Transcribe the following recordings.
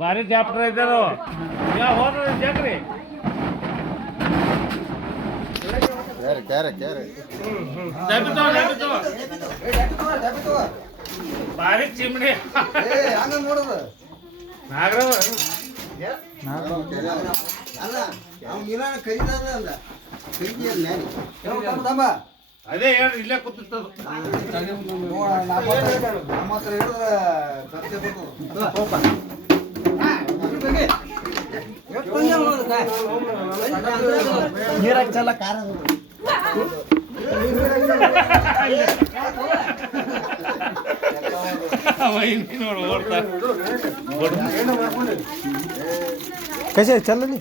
ಭಾರಿ ಚಾಪ್ಟರ್ ಐತಾರು ಯಾವ ಹೋದ್ರೆ ಜಾಕ್ರಿ ಭಾರಿ ಚಿಮಣಿ ನಾಗರವ ಅದೇ ಹೇಳ್ರಿ ಇಲ್ಲೇ ಕೂತಿರ್ತದ ನೀರಾಗ ಚಲ್ಲ ಕಾರ ನೋಡು ಓಡ್ತಾ कैसे चल रही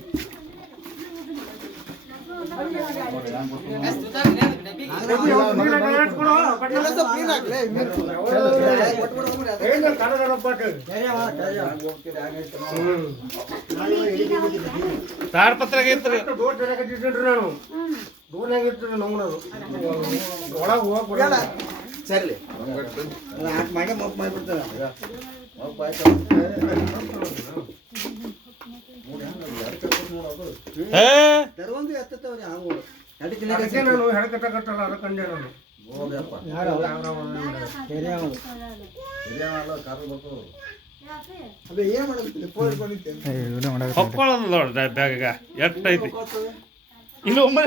ತಾಡ್ಪತ್ರ ಐತ್ರಿ ಸರಿ ಮಾಡಿ ಮಪ್ ಮಾಡಿಬಿಡ್ತಾರ ತರೊಂದು ಎತ್ತವ್ರಿ ಹಾವು ನಾನು ಹೆಡಕಟ್ಟ ಕಟ್ಟಲ್ಲ ಅದಕ್ಕಂಡೆ ನಾನು ಅದು ಏನ್ ಮಾಡೋದು ಹೊಕ್ಕೊಳ್ಳೋದು ನೋಡ್ರಿ ಬ್ಯಾಗ ಎಷ್ಟೈತಿ ಇಲ್ಲಿ ಒಮ್ಮೆ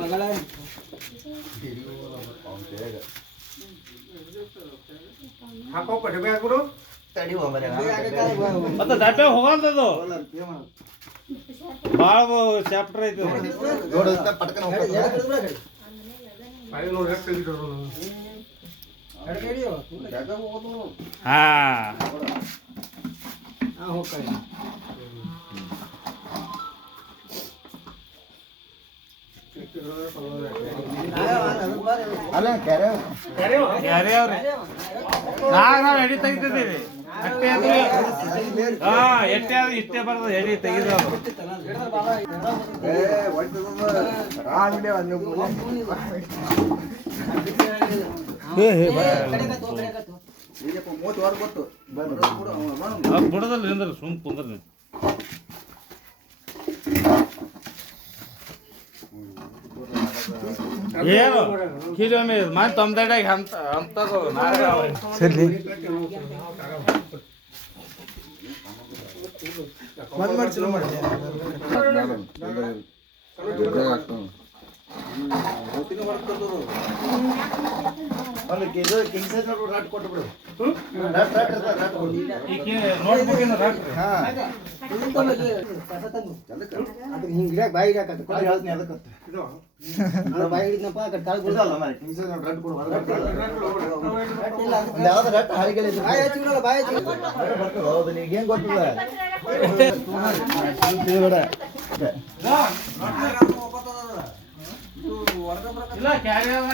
ಮಗಳ ಹಾಕೋ ಕಡಿಮೆ ಹಾಕೊಡು ಮತ್ತೆ ದಾಟೆ ಹೋಗಂತದು ಭಾಳ ಚಾಪ್ಟರ್ ಐತಿ ನೋಡಿ ಎಷ್ಟು ತೆಗಿತಾರು ಹಾ ಅಲ್ಲ ಕ್ಯಾರೆ ಯಾರೇ ಅವ್ರಿ ನಾವು ಎಡಿ ತೆಗಿತಿದ್ದೀವಿ ಅಷ್ಟೇ ಅಂದ್ರೆ ಹಾ ಎಷ್ಟೇ ಆದ್ರೆ ಇಷ್ಟೇ ಬರೋದು ಎಡಿ ತೆಗಿದ್ರು ಬಿಡೋದಲ್ಲ ನಿಂದ್ರೆ ಸುಮ್ ಕುಂದ್ರಿ ಏನು ಕಿಲೋಮೀ ಮತ್ತೆ ತೊಂದೆಡಾಗ ಅಂತದು ಸರಿ ಬಂದ್ ಮಾಡಿ ಶುರು ಮಾಡಿ ಬಾಯಿ ಈಗೇನ್ ಗೊತ್ತಿಲ್ಲ ಇಲ್ಲ ಕ್ಯಾರಿಯರ್